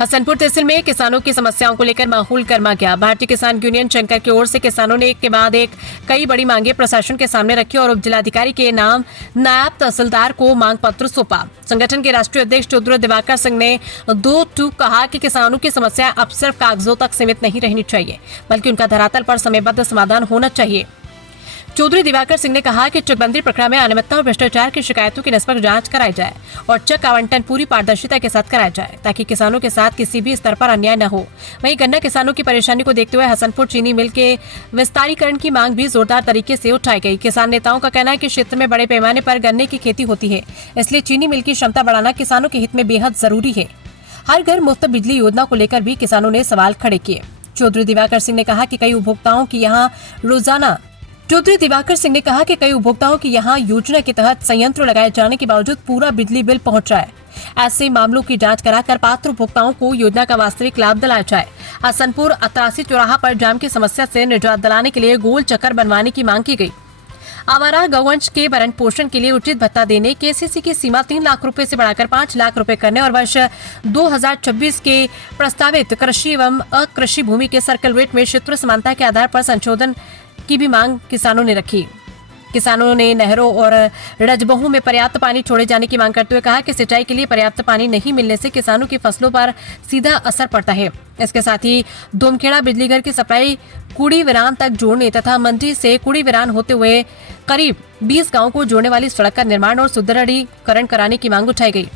हसनपुर तहसील में किसानों की समस्याओं को लेकर माहौल गर्मा गया। भारतीय किसान यूनियन शंकर की ओर से किसानों ने एक के बाद एक कई बड़ी मांगे प्रशासन के सामने रखी और उप जिलाधिकारी के नाम नायब तहसीलदार को मांग पत्र सौंपा। संगठन के राष्ट्रीय अध्यक्ष चौधरी दिवाकर सिंह ने दो टूक कहा कि किसानों की समस्याएं अब सिर्फ कागजों तक सीमित नहीं रहनी चाहिए, बल्कि उनका धरातल पर समयबद्ध समाधान होना चाहिए। चौधरी दिवाकर सिंह ने कहा कि चकबंदी प्रक्रिया में अनियमितता और भ्रष्टाचार की शिकायतों की निष्पक्ष जांच कराई जाए और चक आवंटन पूरी पारदर्शिता के साथ कराया जाए, ताकि किसानों के साथ किसी भी स्तर पर अन्याय न हो। वहीं गन्ना किसानों की परेशानी को देखते हुए हसनपुर चीनी मिल के विस्तारीकरण की मांग भी जोरदार तरीके से उठाई गई। किसान नेताओं का कहना है कि क्षेत्र में बड़े पैमाने पर गन्ने की खेती होती है, इसलिए चीनी मिल की क्षमता बढ़ाना किसानों के हित में बेहद जरूरी है। हर घर मुफ्त बिजली योजना को लेकर भी किसानों ने सवाल खड़े किए। चौधरी दिवाकर सिंह ने कहा कि कई उपभोक्ताओं की यहाँ योजना के तहत संयंत्र लगाए जाने के बावजूद पूरा बिजली बिल पहुंच रहा है। ऐसे मामलों की जांच कराकर पात्र उपभोक्ताओं को योजना का वास्तविक लाभ दिलाया जाए। हसनपुर 83 चौराहा पर जाम की समस्या से निजात दिलाने के लिए गोल चक्कर बनवाने की मांग की गई। आवारा गौवंश के भरण पोषण के लिए उचित भत्ता देने, केसीसी की सीमा 3 लाख रुपए से बढ़ाकर 5 लाख रुपए करने और वर्ष 2026 के प्रस्तावित कृषि एवं अकृषि भूमि के सर्कल रेट में क्षेत्र समानता के आधार पर संशोधन की भी मांग किसानों ने रखी। किसानों ने नहरों और रजबहों में पर्याप्त पानी छोड़े जाने की मांग करते हुए कहा कि सिंचाई के लिए पर्याप्त पानी नहीं मिलने से किसानों की फसलों पर सीधा असर पड़ता है। इसके साथ ही दोमखेड़ा बिजली घर की सप्लाई कुड़ी वीरान तक जोड़ने तथा मंडी से कुड़ी वीरान होते हुए करीब 20 गाँव को जोड़ने वाली सड़क का निर्माण और सुदृढ़ीकरण कराने की मांग उठाई गई।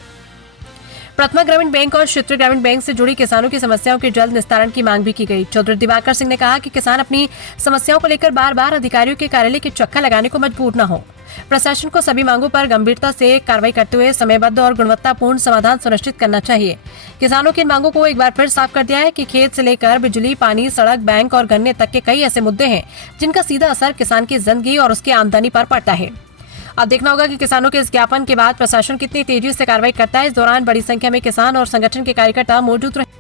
प्रथमा ग्रामीण बैंक और क्षेत्रीय ग्रामीण बैंक से जुड़ी किसानों की समस्याओं के जल्द निस्तारण की मांग भी की गई। चौधरी दिवाकर सिंह ने कहा कि किसान अपनी समस्याओं को लेकर बार बार अधिकारियों के कार्यालय के चक्कर लगाने को मजबूर न हो। प्रशासन को सभी मांगों पर गंभीरता से कार्रवाई करते हुए समयबद्ध और गुणवत्तापूर्ण समाधान सुनिश्चित करना चाहिए। किसानों की इन मांगों को एक बार फिर साफ कर दिया है कि खेत से लेकर बिजली, पानी, सड़क, बैंक और गन्ने तक के कई ऐसे मुद्दे हैं जिनका सीधा असर किसान की जिंदगी और उसकी आमदनी पर पड़ता है। अब देखना होगा कि किसानों के इस ज्ञापन के बाद प्रशासन कितनी तेजी से कार्रवाई करता है। इस दौरान बड़ी संख्या में किसान और संगठन के कार्यकर्ता मौजूद रहे।